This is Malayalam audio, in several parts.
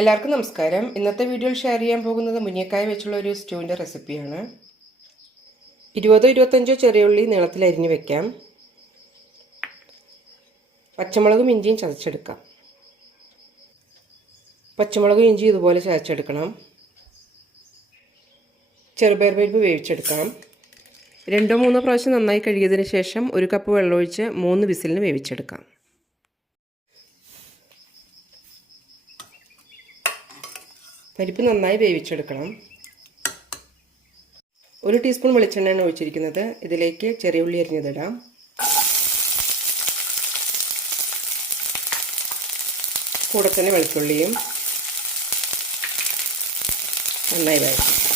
എല്ലാവർക്കും നമസ്കാരം. ഇന്നത്തെ വീഡിയോയിൽ ഷെയർ ചെയ്യാൻ പോകുന്നത് മുനിയക്കായ വെച്ചുള്ള ഒരു സ്റ്റൂവിന്റെ റെസിപ്പിയാണ് ഇരുപതോ ഇരുപത്തഞ്ചോ ചെറിയ ഉള്ളി നീളത്തിൽ അരിഞ്ഞു വെക്കാം. പച്ചമുളകും ഇഞ്ചിയും ചതച്ചെടുക്കാം. പച്ചമുളകും ഇഞ്ചിയും ഇതുപോലെ ചതച്ചെടുക്കണം. ചെറുപയർ പരിപ്പ് വേവിച്ചെടുക്കാം. രണ്ടോ മൂന്നോ പ്രാവശ്യം നന്നായി കഴുകിയതിന് ശേഷം ഒരു കപ്പ് വെള്ളമൊഴിച്ച് മൂന്ന് വിസിലിന് വേവിച്ചെടുക്കാം. പരിപ്പ് നന്നായി വേവിച്ചെടുക്കണം. ഒരു ടീസ്പൂൺ വെളിച്ചെണ്ണയാണ് ഒഴിച്ചിരിക്കുന്നത്. ഇതിലേക്ക് ചെറിയ ഉള്ളി അരിഞ്ഞതിടാം. കൂടെ തന്നെ വെളുത്തുള്ളിയും നന്നായി വഴറ്റും.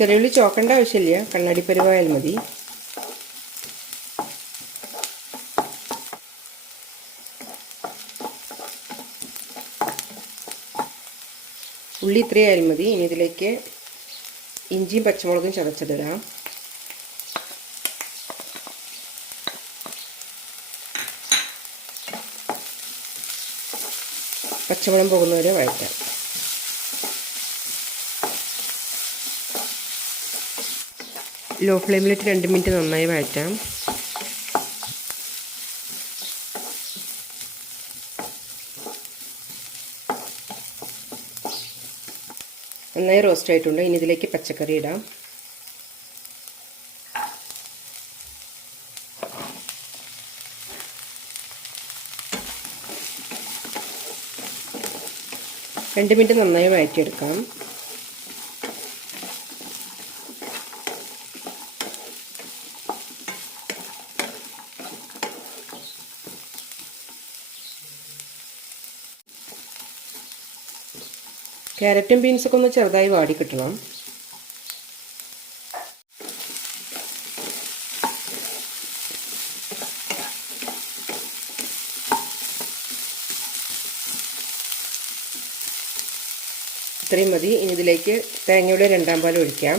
ചെറിയുള്ളി ചോക്കേണ്ട ആവശ്യമില്ല. കണ്ണാടി പരിവായാൽ മതി. ഉള്ളി ഇത്രയായാലും മതി. ഇനി ഇതിലേക്ക് ഇഞ്ചിയും പച്ചമുളകും ചതച്ചിടാം പച്ചമുളം പോകുന്നവരെ വഴറ്റാം. ലോ ഫ്ലെയിമിലിട്ട് രണ്ട് മിനിറ്റ് നന്നായി വഴറ്റാം. നന്നായി റോസ്റ്റ് ആയിട്ടുണ്ട്. ഇനി ഇതിലേക്ക് പച്ചക്കറി ഇടാം. രണ്ട് മിനിറ്റ് നന്നായി വഴറ്റിയെടുക്കാം. ക്യാരറ്റും ബീൻസൊക്കെ ഒന്ന് ചെറുതായി വാടി കിട്ടണം. ഇത്രയും മതി. ഇനി ഇതിലേക്ക് തേങ്ങയുടെ രണ്ടാം പാൽ ഒഴിക്കാം.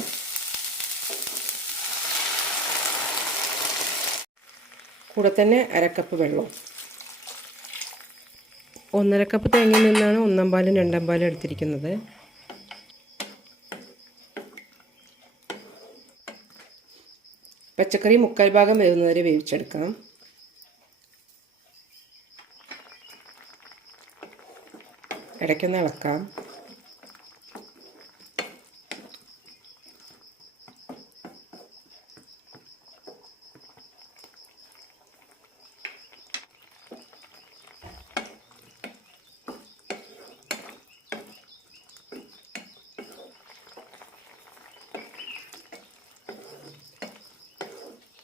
കൂടെ തന്നെ അരക്കപ്പ് വെള്ളം. ഒന്നര കപ്പ് തേങ്ങയിൽ നിന്നാണ് ഒന്നാം പാലും രണ്ടാം പാലും എടുത്തിരിക്കുന്നത്. പച്ചക്കറി മുക്കാൽ ഭാഗം വേവുന്നവരെ വേവിച്ചെടുക്കാം. ഇടയ്ക്കൊന്ന് ഇളക്കാം.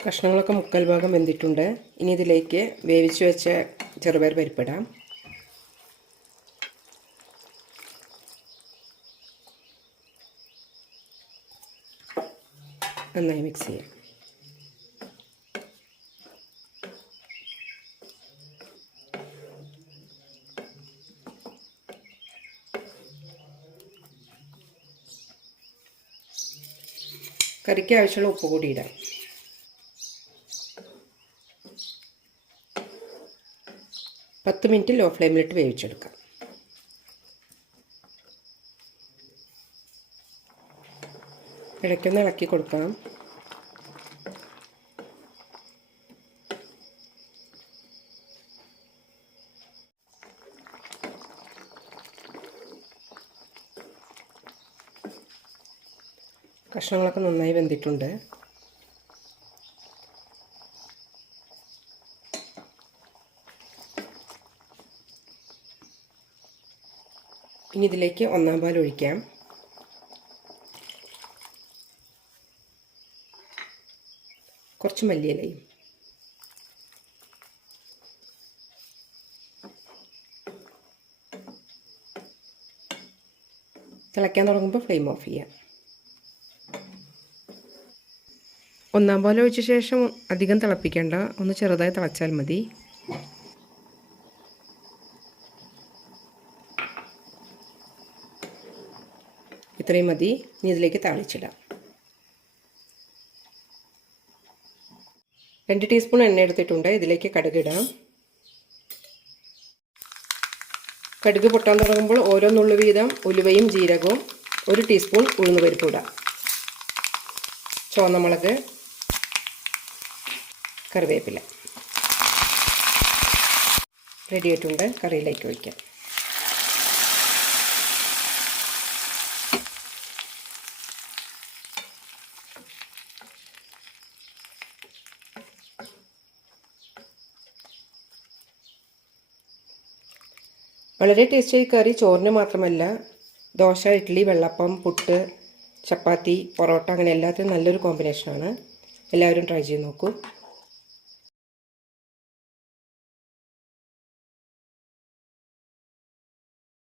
കഷ്ണങ്ങളൊക്കെ മുക്കാൽ ഭാഗം വെന്തിട്ടുണ്ട്. ഇനി ഇതിലേക്ക് വേവിച്ച് വെച്ച ചെറുപയർ പരിപ്പിടാം. നന്നായി മിക്സ് ചെയ്യാം. കറിക്ക് ആവശ്യമുള്ള ഉപ്പ് കൂടി ഇടാം. പത്ത് മിനിറ്റ് ലോ ഫ്ലെയിമിലിട്ട് വേവിച്ചെടുക്കാം. ഇടയ്ക്കൊന്ന് ഇളക്കി കൊടുക്കണം. കഷ്ണങ്ങളൊക്കെ നന്നായി വെന്തിട്ടുണ്ട്. ഇനി ഇതിലേക്ക് ഒന്നാം പാൽ ഒഴിക്കാം. കുറച്ച് മല്ലിയിലയും. തിളയ്ക്കാൻ തുടങ്ങുമ്പോൾ ഫ്ലെയിം ഓഫ് ചെയ്യാം ഒന്നാം പാൽ ഒഴിച്ച ശേഷം അധികം തിളപ്പിക്കേണ്ട ഒന്ന് ചെറുതായി തിളച്ചാൽ മതി. ഇത്രയും മതി. ഇനി ഇതിലേക്ക് താളിച്ചിടാം. രണ്ട് ടീസ്പൂൺ എണ്ണ എടുത്തിട്ടുണ്ട്. ഇതിലേക്ക് കടുകിടാം കടുക് പൊട്ടാൻ തുടങ്ങുമ്പോൾ ഓരോ നുള്ളു വീതം ഉലുവയും ജീരകവും ഒരു ടീസ്പൂൺ ഉഴുന്ന് പരിപ്പ് ഇടാം. ചുവന്നമുളക് കറിവേപ്പില. റെഡിയായിട്ടുണ്ട് കറിയിലേക്ക് ഒഴിക്കാം. വളരെ ടേസ്റ്റി കറി ചോറിന് മാത്രമല്ല ദോശ ഇഡ്ഡലി വെള്ളപ്പം പുട്ട് ചപ്പാത്തി പൊറോട്ട അങ്ങനെ എല്ലാത്തിനും നല്ലൊരു കോമ്പിനേഷനാണ് എല്ലാവരും ട്രൈ ചെയ്ത് നോക്കൂ.